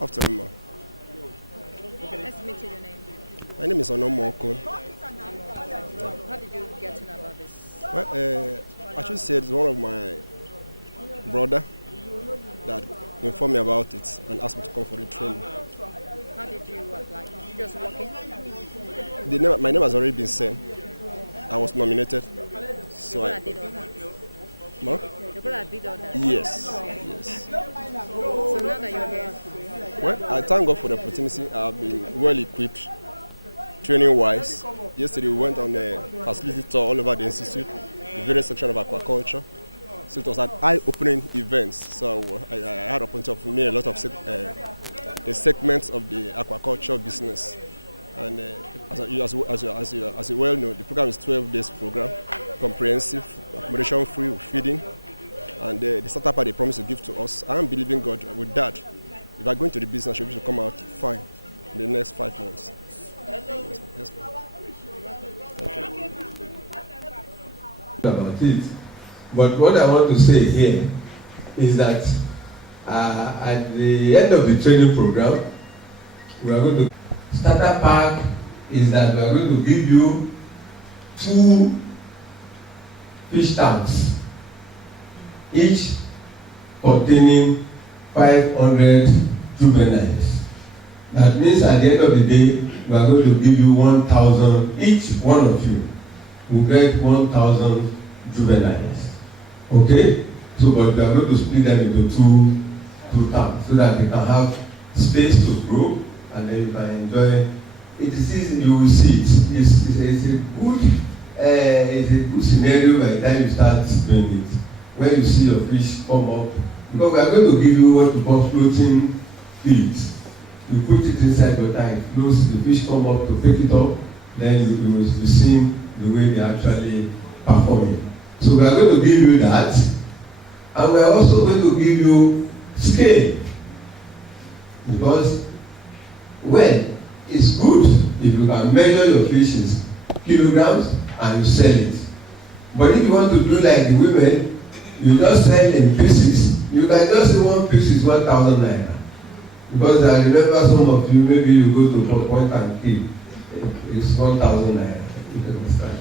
Afternoon, ma. Nice to meet you. Your name? My name is Onomoko. How did you get to know about this? Well, I should say it's one of my brother that informed me about it and asked me to come for the training. How did you apply? You just walking? My name has already been sent. I was nominated. So Your brother did all that? Ma? Your brother did all that? Yes. So now that you're here? Well, I thank God for the opportunity. I've been well equipped, training-wise. Yesterday we went on a facility tour all over the institute, the various section of aquaculture. So it was an eye-opening event. So I had the opportunity of knowing a lot of the segments of the aquaculture business. And as you well know, the program is 12 days program, comprehensive, accommodation free, feeding. And the startup they promised to give to us. I'm believing God with that. If I go into the business, I should be able to come out fine in the next 5 months. Yes, ma'am. Thank you. About it. But what I want to say here is that at the end of the training program, we are going to starter pack is that we are going to give you 2 fish tanks, each containing 500 juveniles. That means at the end of the day, we are going to give you 1,000, each one of you will get 1,000 juveniles. Okay? So, but we are going to split them into two tanks so that they can have space to grow and then you can enjoy. It is, you will see it. It's a good scenario by the time you start doing it. When you see your fish come up, because we are going to give you what we call floating feeds. You put it inside your tank, close, the fish come up to pick it up, then you will be seeing the way they actually performing. So we are going to give you that, and we are also going to give you scale, because well, it's good if you can measure your fish in kilograms and you sell it. But if you want to do like the women, you just sell in pieces. You can just say 1 piece is 1,000 naira. Because I remember some of you, maybe you go to point and kill. It's 1,000 naira. You understand?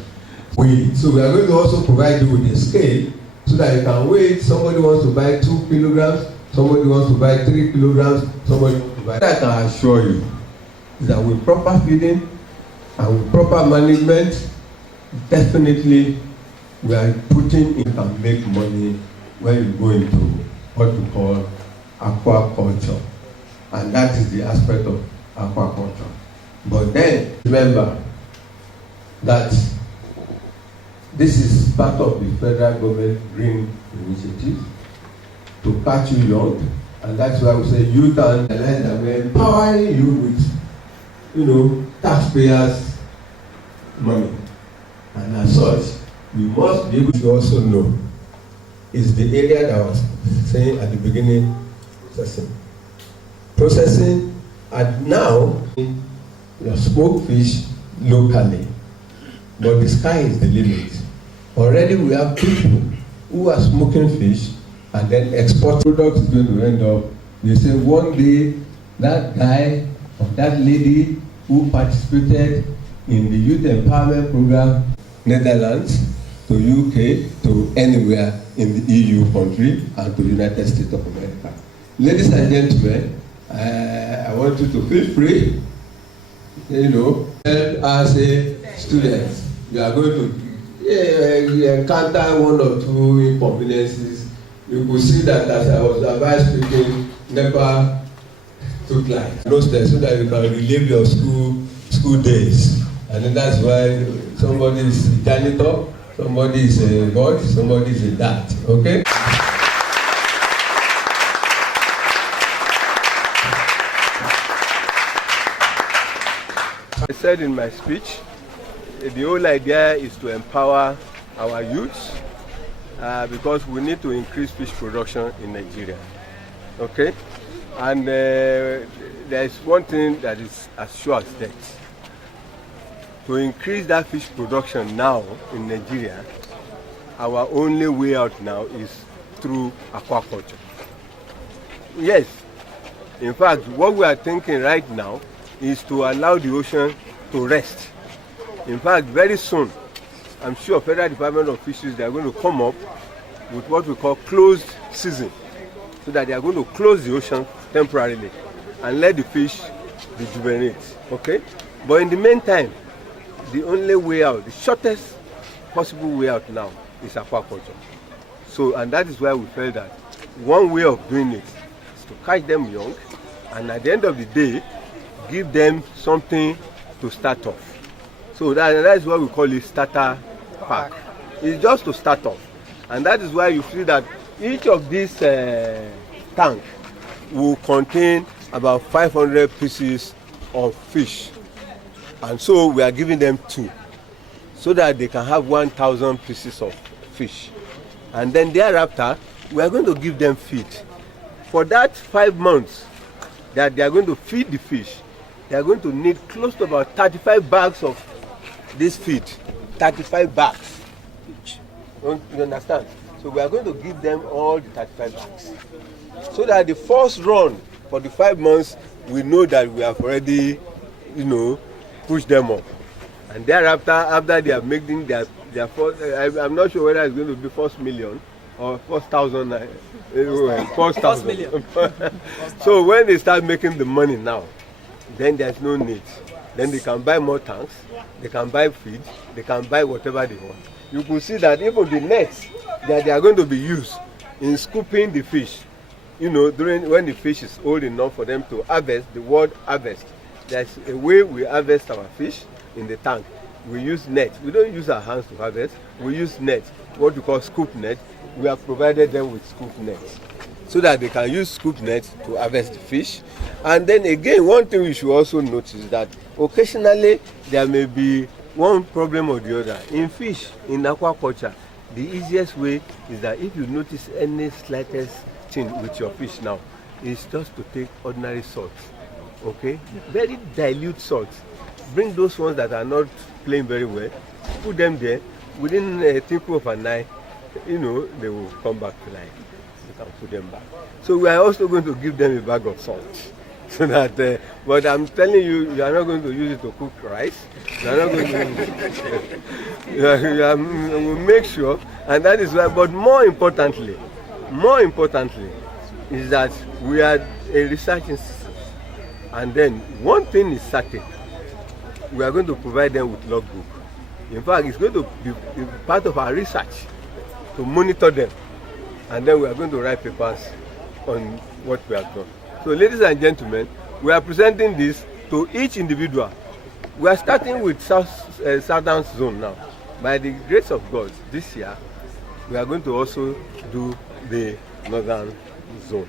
So we are going to also provide you with a scale so that you can weigh it. Somebody wants to buy 2 kilograms, somebody wants to buy 3 kilograms, somebody wants to buy. I can assure you that with proper feeding and with proper management, definitely we are putting in and make money when you go into what we call aquaculture. And that is the aspect of aquaculture. But then remember that this is part of the federal government green initiative to catch you young, and that's why we say youth and that we're empowering you with, taxpayers' money. And as such, you must be able to also know is the area that I was saying at the beginning, processing, and now your smoked fish locally, but the sky is the limit. Already we have people who are smoking fish and then export products is going to end up. They say one day that guy or that lady who participated in the youth empowerment program, Netherlands to UK to anywhere in the EU country and to United States of America. Ladies and gentlemen, I want you to feel free, as a student, we are going to encounter 1 or 2 inconveniences. You could see that as I was advised speaking, never took life. Those days so that you can relive your school days. And then that's why somebody is a janitor, somebody is a boy, somebody is a dad. Okay? I said in my speech, the whole idea is to empower our youths because we need to increase fish production in Nigeria. Okay? And there is one thing that is as sure as that. To increase that fish production now in Nigeria, our only way out now is through aquaculture. Yes, In fact, what we are thinking right now is to allow the ocean to rest. In fact, very soon, I'm sure Federal Department of Fisheries, they are going to come up with what we call closed season, so that they are going to close the ocean temporarily and let the fish rejuvenate. Okay? But in the meantime, the only way out, the shortest possible way out now is aquaculture. So, and that is why we felt that one way of doing it is to catch them young, and at the end of the day, give them something to start off. So that is what we call a starter pack. It's just to start off. And that is why you see that each of these tanks will contain about 500 pieces of fish. And so we are giving them 2, so that they can have 1,000 pieces of fish. And then thereafter, we are going to give them feed. For that 5 months that they are going to feed the fish, they are going to need close to about 35 bags of this feed. 35 bags each. You understand? So we are going to give them all the 35 bags. So that the first run for the 5 months, we know that we have already, pushed them up. And thereafter, after they are making their first, I'm not sure whether it's going to be first million or first thousand. First thousand. So when they start making the money now, then there's no need. Then they can buy more tanks, they can buy feed, they can buy whatever they want. You could see that even the nets that they are going to be used in scooping the fish, during when the fish is old enough for them to harvest, the word harvest. There's a way we harvest our fish in the tank. We use net. We don't use our hands to harvest. We use net, what we call scoop net. We have provided them with scoop nets, so that they can use scoop nets to harvest the fish. And then again, one thing you should also notice is that occasionally there may be one problem or the other. In fish, in aquaculture, the easiest way is that if you notice any slightest thing with your fish now, is just to take ordinary salt. Okay? Very dilute salt. Bring those ones that are not playing very well, put them there. Within a twinkle of an eye, they will come back to life. You can put them back. So we are also going to give them a bag of salt. So that, but I'm telling you, you are not going to use it to cook rice. You are not going to use it. We'll make sure, and that is why, but more importantly, is that we are a research institute. And then one thing is certain, we are going to provide them with logbook. In fact, it's going to be part of our research to monitor them. And then we are going to write papers on what we have done. So ladies and gentlemen, we are presenting this to each individual. We are starting with Southern Zone now. By the grace of God, this year, we are going to also do the Northern Zone.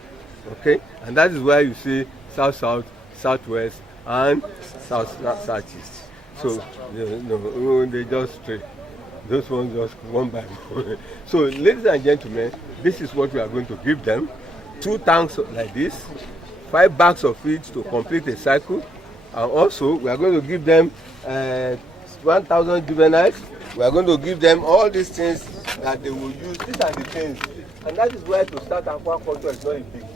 Okay? And that is why you see South-South, Southwest, and Southeast. So, they just stray. Those ones just one by one. So, ladies and gentlemen, this is what we are going to give them. 2 tanks like this, 5 bags of feed to complete a cycle. And also, we are going to give them 1,000 juveniles. We are going to give them all these things that they will use. These are the things. And that is why to start aquaculture is not a big deal.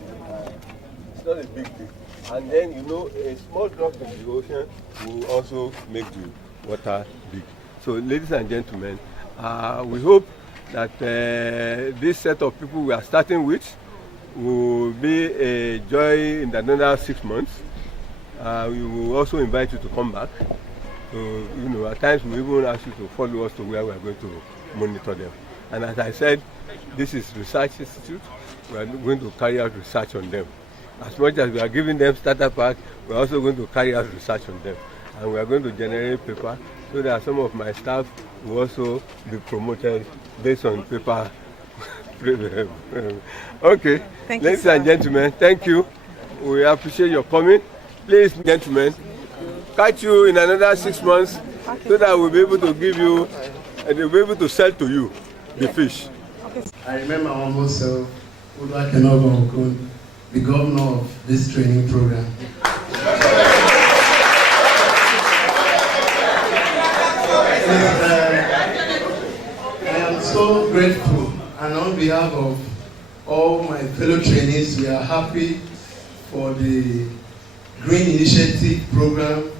It's not a big deal. And then, a small drop in the ocean will also make the water big. So, ladies and gentlemen, we hope that this set of people we are starting with will be a joy in another 6 months. We will also invite you to come back. So, at times we even ask you to follow us to where we are going to monitor them. And as I said, this is Research Institute. We are going to carry out research on them. As much as we are giving them starter pack, we are also going to carry out research on them. And we are going to generate paper so that some of my staff will also be promoted based on paper. Okay, ladies and gentlemen, thank you. We appreciate your coming. Please, gentlemen, catch you in another 6 months so that we'll be able to give you, and we'll be able to sell to you the fish. I remember myself, the governor of this training program. I am so grateful, and on behalf of all my fellow trainees, we are happy for the Green Initiative program,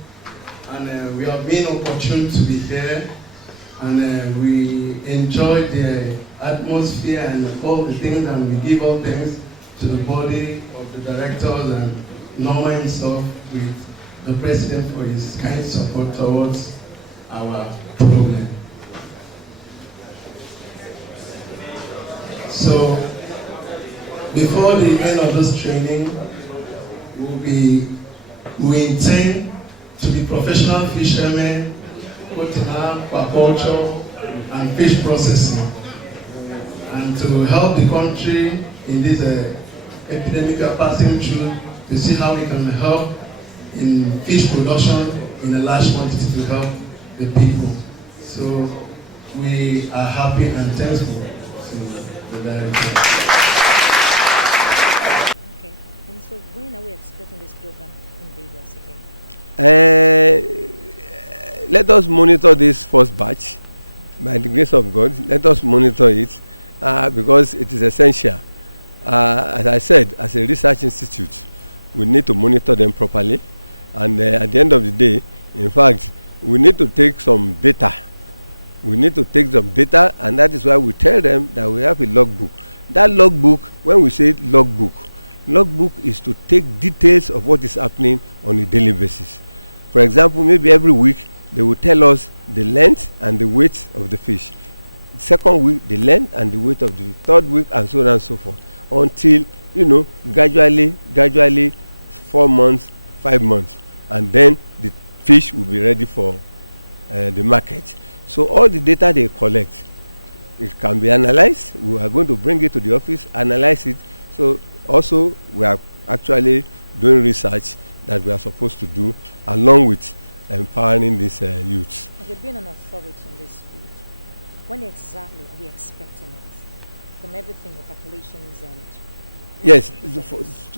and we have been opportune to be here, and we enjoy the atmosphere and all the things, and we give all thanks to the body of the directors and Norma himself with the president for his kind support towards our program. So, before the end of this training, we intend to be professional fishermen, both in aquaculture and fish processing, and to help the country in this epidemic we are passing through, to see how we can help in fish production in a large quantity to help the people. So we are happy and thankful to the director. Okay. And so when are we expecting this program in Vegas again? Let us monitor this first batch by the grace of God. Let us monitor it because it is essential. As I said, as a research institute, we need to monitor them properly, and at the end of the day, in fact, we need to take some data. We need to take some data, and that is why we tell them that we have a logbook. That logbook, when we say logbook is to take details of what is happening on a daily basis. For example, maybe every week they will tell us the length and the weight of the fish. Second week, the length and the weight of the third week, and so on and so forth, until gradually 4 months, 5 months, and then the fish will be ready for the market. So all the data they collect, it can be analyzed. We are going to bring it to the office, analyze it. So also we are actually doing research that we are supposed to do along with empowering these youths. Okay, being an authority in this field, when exactly are we expecting it? From everything, the calculations and... Yes,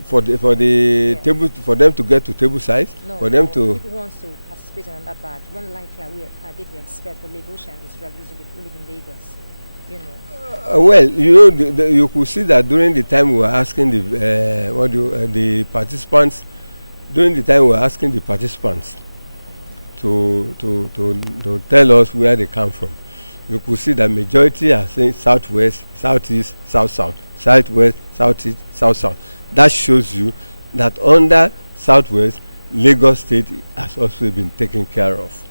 for the table, for them to get to table size, no, for them to... people want to participate in another batch. When likely did we expect for Lagos and this who live in Lagos? Well, you could see that during the time we were asking the participants, to tell us where they come from. You could see that majority are saying southwest, southeast, south-south, southwest, southeast, south-south. That shows you that under southwest, Lagos State has also been taken care of.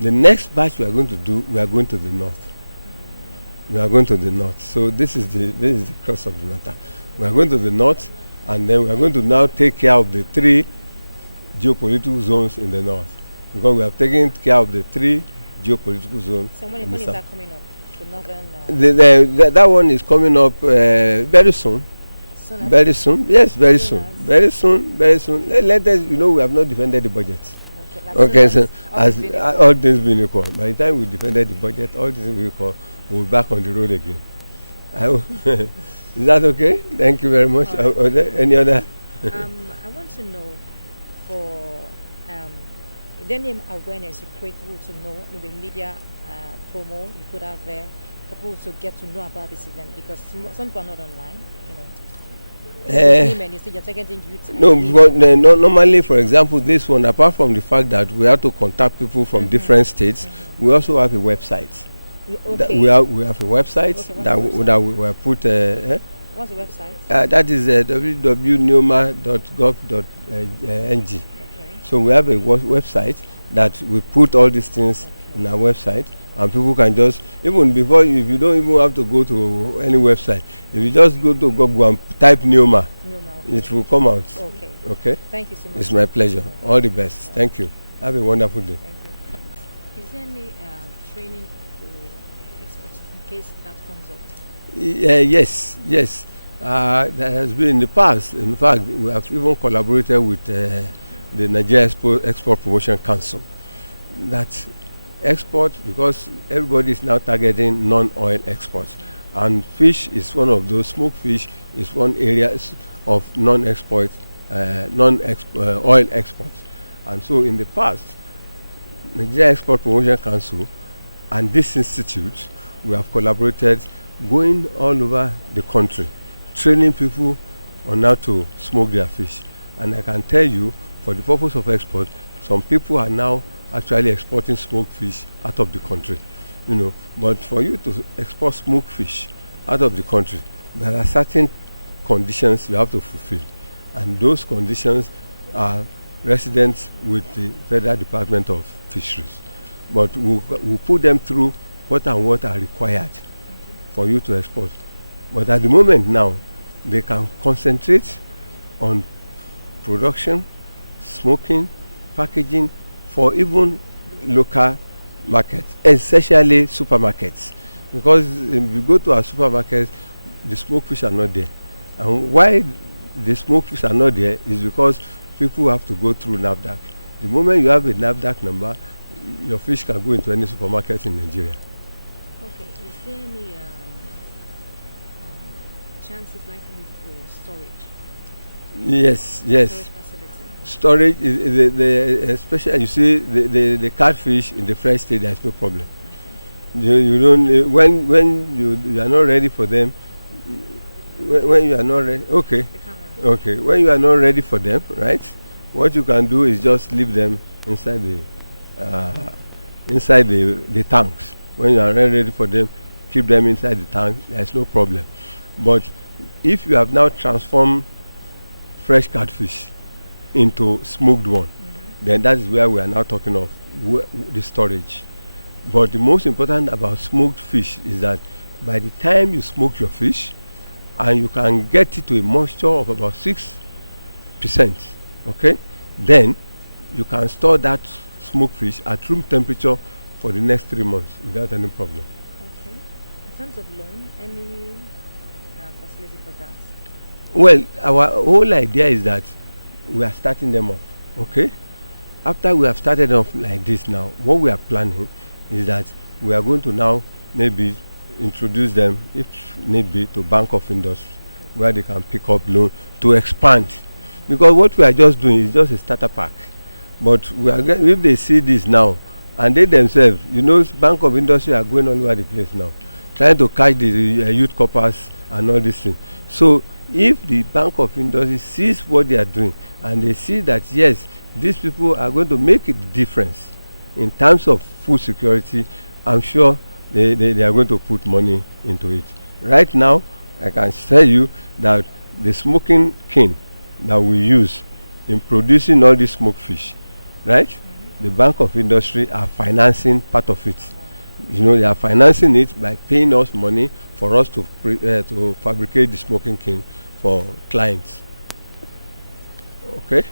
The next batch we are going to do, we are going to the north. We are going to the north. So this is the crux of the matter. We are going to the north, and then we are going to now take care of the 3 geopolitical zones in the north, because we have taken care of the 3 geopolitical zones. So when is that coming up? The northern... that one is coming up very soon. Very soon. Yes, very soon. Very soon. Let us, we have not defended the budget. Okay, so as all things being equal, by the time we defended the budget, all things being equal, we'll be back on the road again. Is that okay? Thank you very much. Are there any other? I want to know, for is there any awareness you create people to know, maybe media promo you put out there for people to get to know about this event, because some people are not online, normally, for example, this one, apart from the fact that we have to contact people from different states, we also have a website. Okay. We have a website that we put. What's the website? That is www.niomr.gov.ng. So we have a website that we put all these things in our website, and people can just, even before, if you don't even have to go to any website, if you just go to Google and type NIOMR, it will come out. Okay. Thank you so much. It's my pleasure. All the best. Thank you. Have a wonderful day. Thank you. Is there any training for experts in case that comes up? Yes. That has been in the past. In fact, we have even collaborated with the Nigerian Export Promotion Council. That export, because everybody is now targeting non-oil exports, and fish is one of those. Smoked fish is one area of oil exports. And so in the past, Nigeria Export Promotion Council and this institute, we have collaborated, going all over the country, training people on how to smoke their fish. And I can tell you, for the purpose of export, some people are now actually exporting smoked fish out of the country. But for you to export smoked fish out of the country, there are certain conditions you have to fulfill, and those conditions are residents with the Federal Department of Fisheries. But we'll put them through what are required for you to export. But at the moment now, they can concentrate on production, smoking, packaging for even local markets, especially supermarkets. Because if you go to our supermarkets, the smoked fish are not there. And why the smoked fish are not there is because people have to go through NAFDAC. The moment you have a NAFDAC number, your fish can go into any supermarket in Nigeria. Okay, is there any chances likely for storage? Yes. Storage facility? Storage is the especially, you see, the catfish in the fresh state, there is no problem. You don't when you are not ready for them. When you are not ready, okay, when you are not ready for them, right? What you can do is just leave them inside the tanks. When you are not ready for them, keep them inside the tank. There is no problem. But if you have now transformed fresh catfish into smoked one, then that is where we are now talking of the storage. But the most important about smoked fish is that by the time you smoke your fish, and you can get it to a moisture of about 6%, okay, then you can store that smoked fish at room temperature for the next 3 months without any problem. Okay. In terms of loan, any facility for that? Well, our whole idea is that we are starting them off, okay? After we have started off like this now, what we are planning is that we are going to now maybe introduce them, if need be, to Bank of Industry, where they can pick up loan to expand. Because what we are just doing is just a starter pack. But we are if they see this now, and they themselves, Bank of Industry are going all over the place now, trying to catch the youth corpers and all this thing. So if the Bank of Industry sees what they are doing, and they see that yes, these people are going to make a difference in terms of food security, I'm sure they are going to put money into it. Right now, I can tell you that the smoking kiln that we use in producing all these smoked fish, right? The Bank of Industry are financing part of it. They are financing it by paying us money for us to fabricate the smoking kiln for clients. Okay?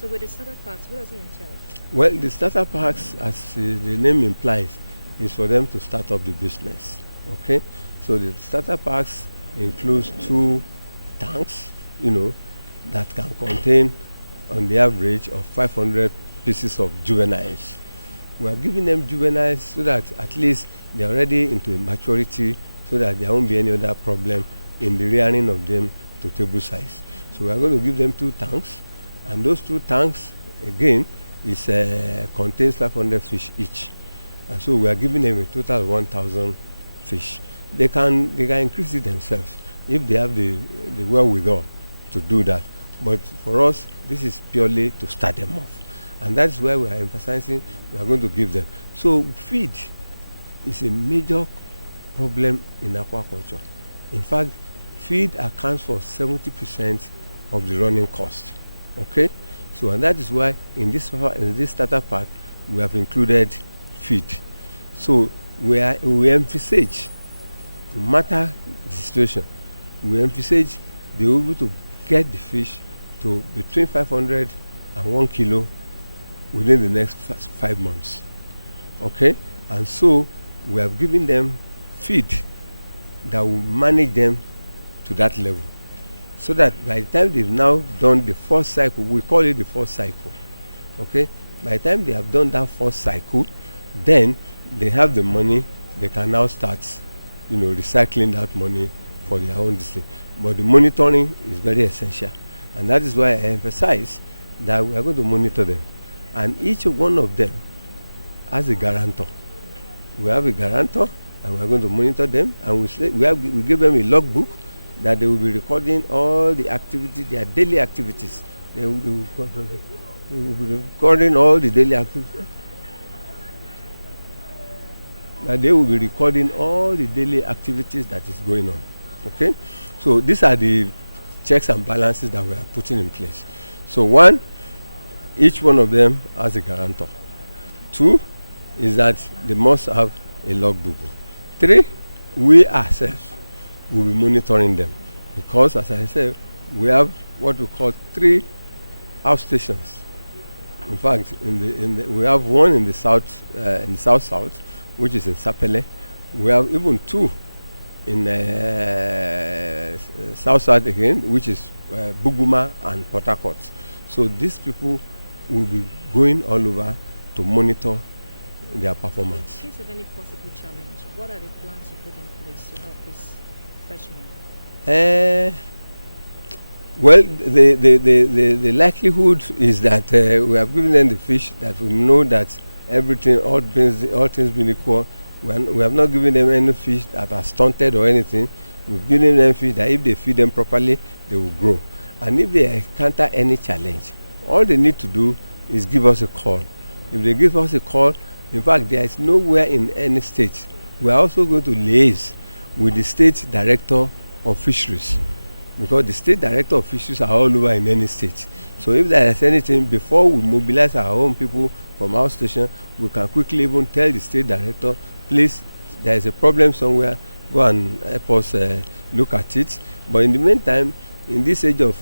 So with the starter packs, what does it entail? Well, the starter packs, as the name implies, is for them to start up the business. Okay? So the starter packs includes 2 tanks, that can contain on the average of 500 pieces of juveniles. We are giving them juveniles so that at least they are already into a maturity, so that there won't be any other problem in the rearing of them to table size. So we are going to give them 2 tanks, and those 2 tanks again contains 500 fish each, and so we are giving them a total of 1,000 fish. They can increase it themselves if they have the wherewithal to do that. But for us, this is purely to start them off, and that's where we are emphasizing we are going to give them. So feed is a major problem in aquaculture. In fact, feed accounts for 70% of the running cost. Okay, so and that is why in this starter pack we have included feed. So we emphasize, no matter the situation, we emphasize they will be able to get the fish to between 500 and 1 kilo within the next 5 months. Okay, and so we have given them feed that will manage them to that level, so that by the time they've now done the first cycle, we call it the first cycle. Okay, by the time they have done that first cycle, then they have the money, they can now start recycling that money for their own thing. But the monitoring is very essential, and that is why I emphasize that we are going to monitor them, and each one of them has a guarantor. We have a guarantor, and we are going to monitor them, and we give them a logbook that they will be recording all the activities, their daily activities. They will be recording all the daily activities. That they will be recording all the daily activities that is going on. Okay, so these are the checks and balances that we are putting in place. So one, each one of them has a guarantor. Two is that they must have a logbook. Three, we ourselves will be monitoring them, because as I said, we have what we call 3 outstations. In fact, we have one in the south, which is in Sapele. We have even 2 in south again, which is Buguma and Port Harcourt. So these people will be going all over to monitor their performance. In case of any possible challenge, what are the plans you put in place to help these freshmen? Well, the likelihood is that we have given them the fish, that we know that everything, all things being equal, we have not given them any fish that are stunted or anything. We've given them fish that if they feed them properly, they will grow. And if they encounter any challenge, all they need to do is give us a call. If they give us a call, in fact, there is nowhere in any state. We are also going to liaise with the state director of fisheries, because the state director of fisheries are all over in any state. So if there is anything, before we mobilize our own people from our station, we can quickly even tell the state director, please, there is a problem somewhere, go and help us look at it. But in the meantime, in this age of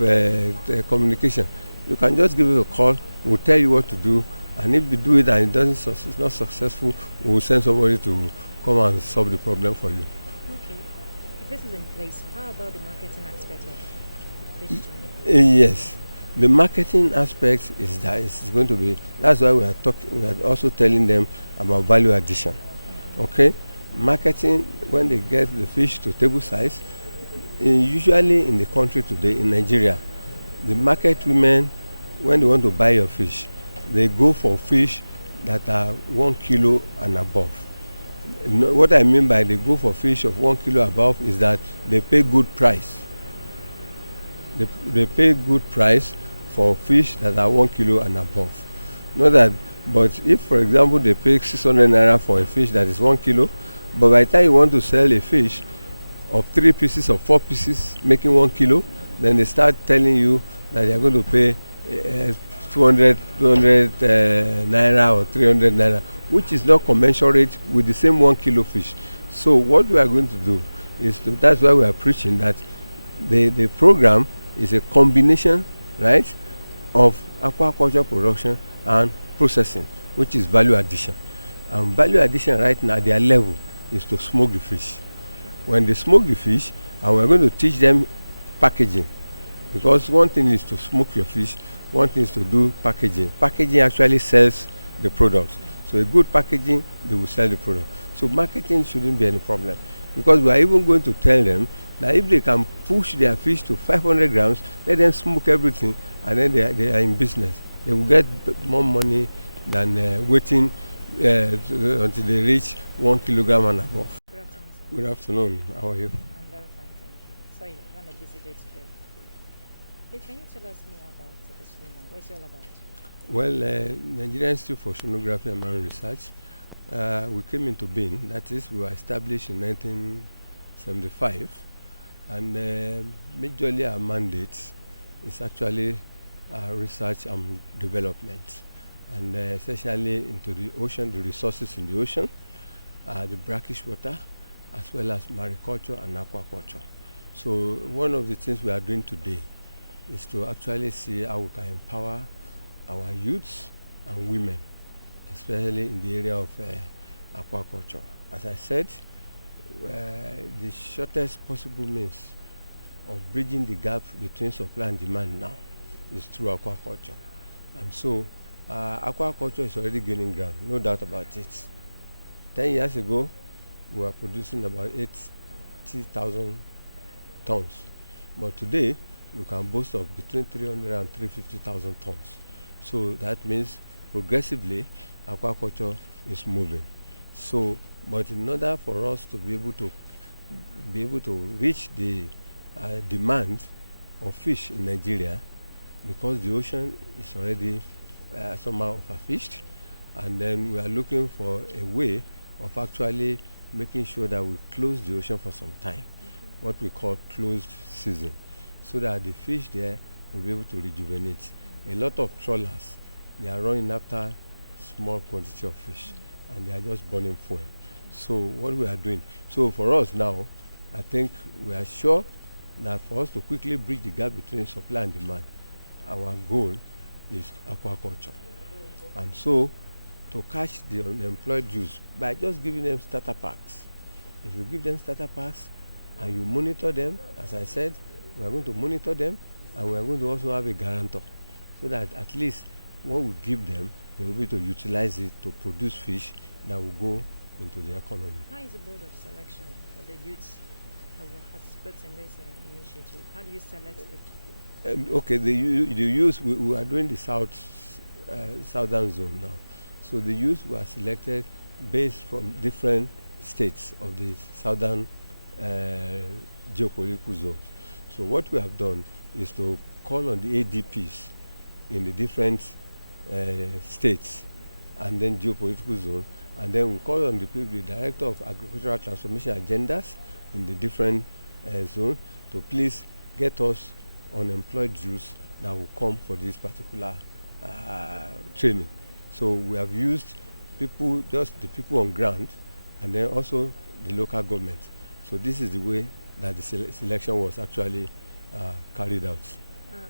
communication, you can just give us a call, we'll tell you what to do, and if you do it and it's not successful, we'll send somebody to come and solve the problem for you. Okay. If this is in place, how about the marketing aspect of fish training? Yes. The marketing aspect is that it's going to be, that's why we are also telling them about value addition. Okay? Marketing, when they get the fish to table size, usually in the country today, in Nigeria, the market women, when they want to buy your fish, they go for fish that are 1 kilo and above. What I mean by they go for fish of 1 kilo above is that they pay good price. They pay good price for fish that are 1 kilo and above. Not that, but if, for example, they pay 600 naira for a fish that is 1 kilo, but by the time you want to sell a fish of 3 pieces or 4 pieces making 1 kilo, then they start telling you that they are going to pay 200 naira or 300 naira, which is not commensurate with the same 1 kilo fish. So what we are going to do is that's why we are preaching that the program is a combination, right, of aquaculture production and processing, which is value addition. And value addition right now, their level is to smoke the fish. When they smoke the fish, and we're going to teach them packaging, because one thing is to smoke your fish, one thing is to do packaging. Packaging actually sells the product. So a good packaging, they will sell the product. So marketing shouldn't be any problem, because we are even going to tell them that if they can push their fish to 500 grams, let them smoke everything, and then they are in business. They will get more money than waiting until they reach 1 kilogram and above. Good afternoon, sir. Good afternoon. How are you? I'm very fine, thank you. Sorry, you're on a busy day today. Please, can you tell us more about this NIOMR? What is it all about? Well, Nigerian Institute for Oceanography and Marine Research, we came into being, that is, we were established in 1975, and majorly our mandate is actually research and development, and essentially into the ocean, the resources in the ocean, the brackish water, as well as mariculture and aquaculture. So one of the things we are doing today is to actually see how we can empower our youths and women, especially in the area of aquaculture. As I said, the shortest possible means of bridging the gap between supply and demand now is through aquaculture. And so aquaculture is already gaining ground, no doubt about it. 10 years ago, we were producing about 80,000 tons. But today, we can boast of between 300 and 350,000 tons. So that means progressively, aquaculture is moving. So, but in order for us to be able to reach the demand of fish in Nigeria, because the ocean is already somehow overfished, and then we are looking for a way of actually making sure that we close the ocean for some time, what we call closed season, so that the fish there will be able to rejuvenate. A lot of trawlers, they are running after small quantity of fish, and they are just burning fuel. So what we are doing, so for us now, I think we are sure that for us to quickly bridge the gap between supply and demand, our goal is aquaculture. And so to catch the unemployed Jews by just giving them starter packs. If you give them starter packs and you monitor them, as I said, we are going to monitor them, and we are going to also have a guarantor, so that at least what we give them, they will be able to utilize it to produce fish that will go into the economy. How is the board of selection for the youths that will participate in this initiative? How do you select the people? Okay, the youth, we are doing the southern zone now. So the youth were selected based from different states of the southern geopolitical zones. So what we have done is to call on the ADPs in the different states and then geopolitical zone, and then we call on the director of agricultural transformation agendas in the different zones to please get us unemployed youths that will come for this particular training. So we have used people, just the people on ground, and then also the local government. So this is the way that the selection was actually carried out.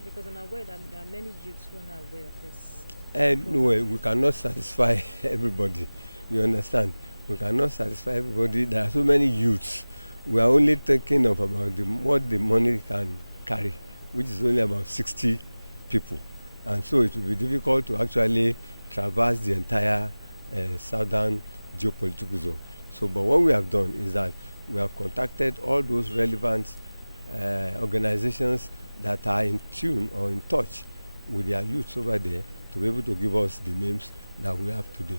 Because I'm aware that there are many youths who are not aware of this. And no, we cannot satisfy everybody. You understand? We cannot satisfy everybody. There are so many youths. We are only thinking of about what the money can carry, which is only about 60 people. And so it will be difficult to actually traverse the entire southern geopolitical zone. So, but what we have done is that we have contacted all those relevant organizations that are in tune or in touch with their youths over there to be able to give us the names that we have today.